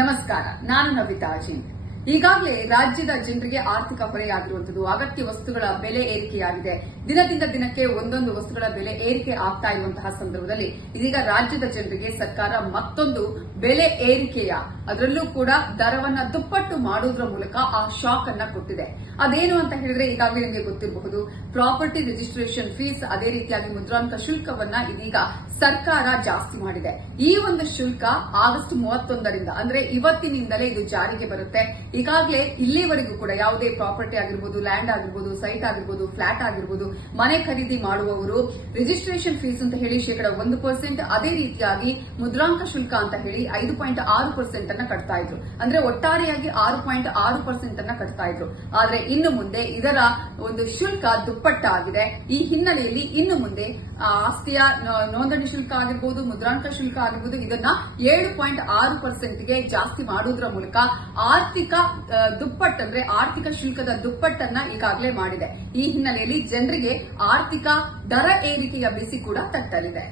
ನಮಸ್ಕಾರ, ನಾನು ನವಿತಾ ಅಜಿನ್. ಈಗಾಗಲೇ ರಾಜ್ಯದ ಜನರಿಗೆ ಆರ್ಥಿಕ ಹೊರೆಯಾಗಿರುವಂತದ್ದು ಅಗತ್ಯ ವಸ್ತುಗಳ ಬೆಲೆ ಏರಿಕೆಯಾಗಿದೆ. ದಿನದಿಂದ ದಿನಕ್ಕೆ ಒಂದೊಂದು ವಸ್ತುಗಳ ಬೆಲೆ ಏರಿಕೆ ಆಗ್ತಾ ಇರುವಂತಹ ಸಂದರ್ಭದಲ್ಲಿ ಇದೀಗ ರಾಜ್ಯದ ಜನರಿಗೆ ಸರ್ಕಾರ ಮತ್ತೊಂದು ಬೆಲೆ ಏರಿಕೆಯ ಅದರಲ್ಲೂ ಕೂಡ ದರವನ್ನ ದುಪ್ಪಟ್ಟು ಮಾಡುವುದರ ಮೂಲಕ ಆ ಶಾಕ್ ಅನ್ನ ಕೊಟ್ಟಿದೆ. ಅದೇನು ಅಂತ ಹೇಳಿದ್ರೆ ಈಗಾಗಲೇ ನಿಮಗೆ ಗೊತ್ತಿರಬಹುದು, ಪ್ರಾಪರ್ಟಿ ರಿಜಿಸ್ಟ್ರೇಷನ್ ಫೀಸ್, ಅದೇ ರೀತಿಯಾಗಿ ಮುದ್ರಾಂಕ ಶುಲ್ಕವನ್ನ ಇದೀಗ ಸರ್ಕಾರ ಜಾಸ್ತಿ ಮಾಡಿದೆ. ಈ ಒಂದು ಶುಲ್ಕ ಆಗಸ್ಟ್ 31ರಿಂದ ಅಂದ್ರೆ ಇವತ್ತಿನಿಂದಲೇ ಇದು ಜಾರಿಗೆ ಬರುತ್ತೆ. ಈಗಾಗಲೇ ಇಲ್ಲಿವರೆಗೂ ಕೂಡ ಯಾವುದೇ ಪ್ರಾಪರ್ಟಿ ಆಗಿರ್ಬೋದು, ಲ್ಯಾಂಡ್ ಆಗಿರ್ಬೋದು, ಸೈಟ್ ಆಗಿರ್ಬೋದು, ಫ್ಲಾಟ್ ಆಗಿರ್ಬೋದು, ಮನೆ ಖರೀದಿ ಮಾಡುವವರು ರಿಜಿಸ್ಟ್ರೇಷನ್ ಫೀಸ್ ಅಂತ ಹೇಳಿ 1%, ಅದೇ ರೀತಿಯಾಗಿ ಮುದ್ರಾಂಕ ಶುಲ್ಕ ಅಂತ ಹೇಳಿ 5.6% ಅನ್ನ ಕಟ್ತಾ ಇದ್ರು. ಅಂದ್ರೆ ಒಟ್ಟಾರೆಯಾಗಿ 6.6% ಅನ್ನ ಕಟ್ತಾ ಇದ್ರು. ಆದ್ರೆ ಇನ್ನು ಮುಂದೆ ಇದರ ಒಂದು ಶುಲ್ಕ ದುಪ್ಪಟ್ಟಾಗಿದೆ. ಈ ಹಿನ್ನೆಲೆಯಲ್ಲಿ ಇನ್ನು ಮುಂದೆ ಆಸ್ತಿಯ ನೋಂದಣಿ ಶುಲ್ಕ ಆಗಿರ್ಬೋದು, ಮುದ್ರಾಂಕ ಶುಲ್ಕ ಆಗಿರ್ಬೋದು, ಇದನ್ನ 7.6%ಗೆ ಜಾಸ್ತಿ ಮಾಡುವುದರ ಮೂಲಕ ಆರ್ಥಿಕ ದುಪ್ಪಟ್ಟು ಅಂದ್ರೆ ಆರ್ಥಿಕ ಶುಲ್ಕದ ದುಪ್ಪಟ್ಟನ್ನ ಈಗಾಗಲೇ ಮಾಡಿದೆ. ಈ ಹಿನ್ನೆಲೆಯಲ್ಲಿ ಜನರಿಗೆ ಆರ್ಥಿಕ ದರ ಏರಿಕೆಯ ಬಿಸಿ ಕೂಡ ತಟ್ಟಲಿದೆ.